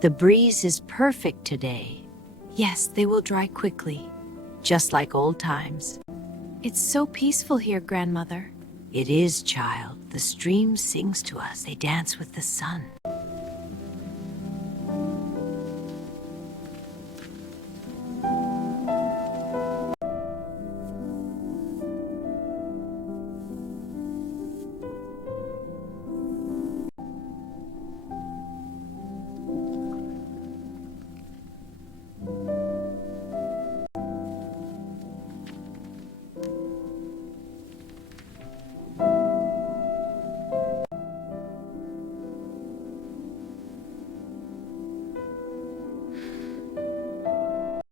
The breeze is perfect today, Yes, they will dry quickly. just like old times. It's so peaceful here, Grandmother. It is, child. The stream sings to us. They dance with the sun.